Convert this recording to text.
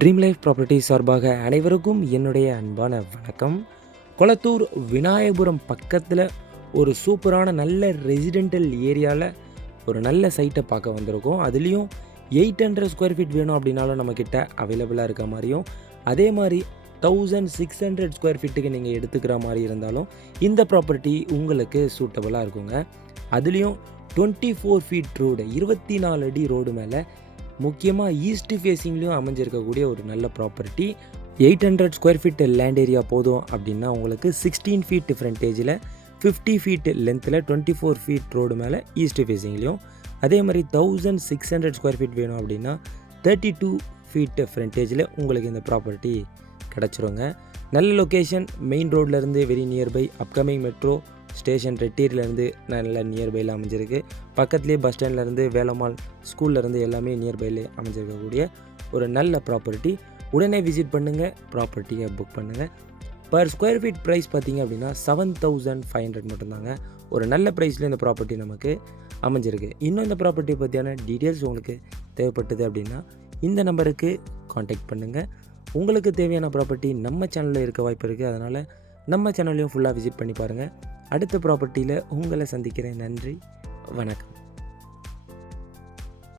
Dream life property சார்பாக அனைவருக்கும் என்னுடைய அன்பான வணக்கம். கொளத்தூர் விநாயகபுரம் பக்கத்தில் ஒரு சூப்பரான நல்ல ரெசிடென்டல் ஏரியாவில் ஒரு நல்ல சைட்டை பார்க்க வந்திருக்கோம். அதுலேயும் 800 ஸ்கொயர் ஃபீட் வேணும் அப்படின்னாலும் நம்மக்கிட்ட அவைலபிளாக இருக்க மாதிரியும், அதே மாதிரி 1600 ஸ்கொயர் ஃபீட்டுக்கு நீங்கள் எடுத்துக்கிற மாதிரி இருந்தாலும் இந்த ப்ராப்பர்ட்டி உங்களுக்கு சூட்டபுளாக இருக்குங்க. அதுலேயும் 24 ஃபீட் ரோடு, 24 அடி ரோடு மேலே முக்கியமாக ஈஸ்ட் ஃபேஸிங்லேயும் அமைஞ்சிருக்கக்கூடிய ஒரு நல்ல property. 800 square feet land area போதும் அப்படின்னா உங்களுக்கு 16 ஃபீட் ஃப்ரண்டேஜில் 50 ஃபீட் லென்த்தில் 24 ஃபீட் ரோடு மேலே ஈஸ்ட் ஃபேஸிங்லேயும், அதே மாதிரி 1600 ஸ்கொயர் ஃபீட் வேணும் அப்படின்னா 32 ஃபீட் ஃப்ரண்டேஜில் உங்களுக்கு இந்த ப்ராப்பர்ட்டி கிடச்சிருங்க. நல்ல லொக்கேஷன், மெயின் ரோட்லேருந்து very nearby, upcoming metro station ரெட்டீர்லேருந்து நல்ல நியர்பையில் அமைஞ்சிருக்கு. பக்கத்துலேயே பஸ் ஸ்டாண்ட்லேருந்து வேலம்மாள் ஸ்கூல்லேருந்து எல்லாமே நியர்பையில் அமைஞ்சிருக்கக்கூடிய ஒரு நல்ல ப்ராப்பர்ட்டி. உடனே விசிட் பண்ணுங்கள், ப்ராப்பர்ட்டியை புக் பண்ணுங்கள். பர் ஸ்கொயர் ஃபீட் ப்ரைஸ் பார்த்திங்க அப்படின்னா 7500 மட்டும்தாங்க. ஒரு நல்ல ப்ரைஸில் இந்த ப்ராப்பர்ட்டி நமக்கு அமைஞ்சிருக்கு. இன்னும் இந்த ப்ராப்பர்ட்டி பற்றியான டீட்டெயில்ஸ் உங்களுக்கு தேவைப்பட்டது அப்படின்னா இந்த நம்பருக்கு காண்டாக்ட் பண்ணுங்கள். உங்களுக்கு தேவையான ப்ராப்பர்ட்டி நம்ம சேனலில் இருக்க வாய்ப்பு இருக்குது. அதனால் நம்ம சேனலையும் ஃபுல்லாக விசிட் பண்ணி பாருங்கள். அடுத்த ப்ராப்பர்ட்டியில் உங்களை சந்திக்கிறேன். நன்றி, வணக்கம்.